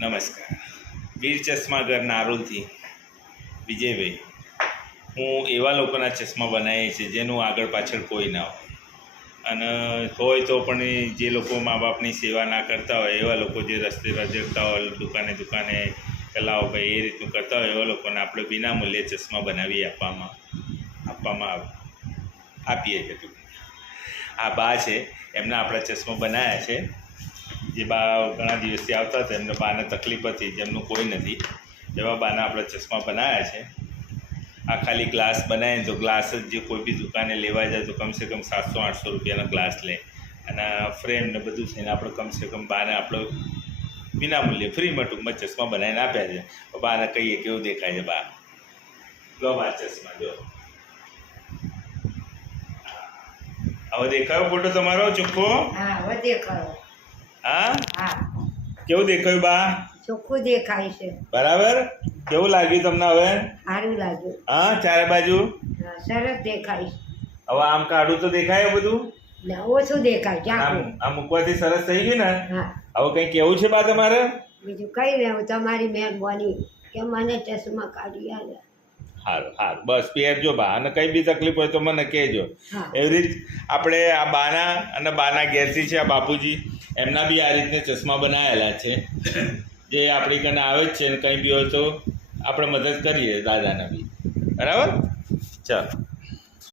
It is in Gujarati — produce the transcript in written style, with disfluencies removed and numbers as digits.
નમસ્કાર. વીર ચશ્માઘર નારોલથી વિજયભાઈ. હું એવા લોકોના ચશ્મા બનાવીએ છીએ જેનું આગળ પાછળ કોઈ ના હોય, અને હોય તો પણ જે લોકો મા બાપની સેવા ના કરતા હોય, એવા લોકો જે રસ્તે રજડતા હોય, દુકાને ચલાવો ભાઈ, એ રીતનું કરતા હોય એવા લોકોને આપણે વિના મૂલ્યે ચશ્મા બનાવી આપીએ છીએ. આ બા છે, એમના આપણા ચશ્મા બનાવ્યા છે. જે બા ઘણા દિવસથી આવતા હતા, એમને બાને તકલીફ હતી, જેમનું કોઈ નથી, એવા બાના આપણે ચશ્મા બનાવ્યા છે. આ ખાલી ગ્લાસ બનાવીને તો ગ્લાસ જ જે કોઈ બી દુકાને લેવા જાય તો કમસે કમ 700-800 રૂપિયાનો ગ્લાસ લે, અને ફ્રેમ ને બધું થઈને આપણે કમસે કમ બાને આપણે વિના મૂલ્યે ફ્રીમાં ટૂંકમાં ચશ્મા બનાવીને આપ્યા છે. બાને કહીએ કેવું દેખાય છે બા, લો બા ચશ્મા જો. હવે દેખાયો ફોટો તમારો ચોખ્ખો? હા, હવે દેખાયો. હા, કેવું દેખાયું બા? ચોખ્ખું દેખાય છે. બરાબર. કેવું લાગ્યું તમને હવે? સારું લાગ્યું. હા, ચારે બાજુ સરસ દેખાય છે. હવે આમ કાઢું તો દેખાય બધું ને ઓછું દેખાય. આમ મૂકવાથી સરસ થઈ ગયું ને. હા, હવે કઈ કેવું છે બા તમારે? બીજું કઈ નહીં, તમારી મહેરબાની કે મને ચશ્મા કાઢી આલે. સારું, બસ પહેરજો બા, અને કંઈ બી તકલીફ હોય તો મને કહેજો. એવી રીતે આપણે આ બાના અને બાના ઘેરથી છે આ બાપુજી, એમના બી આ રીતના ચશ્મા બનાવેલા છે, જે આપણી કને આવે જ છે. ને કંઈ બી હોય તો આપણે મદદ કરીએ દાદાના બી. બરાબર, ચાલો.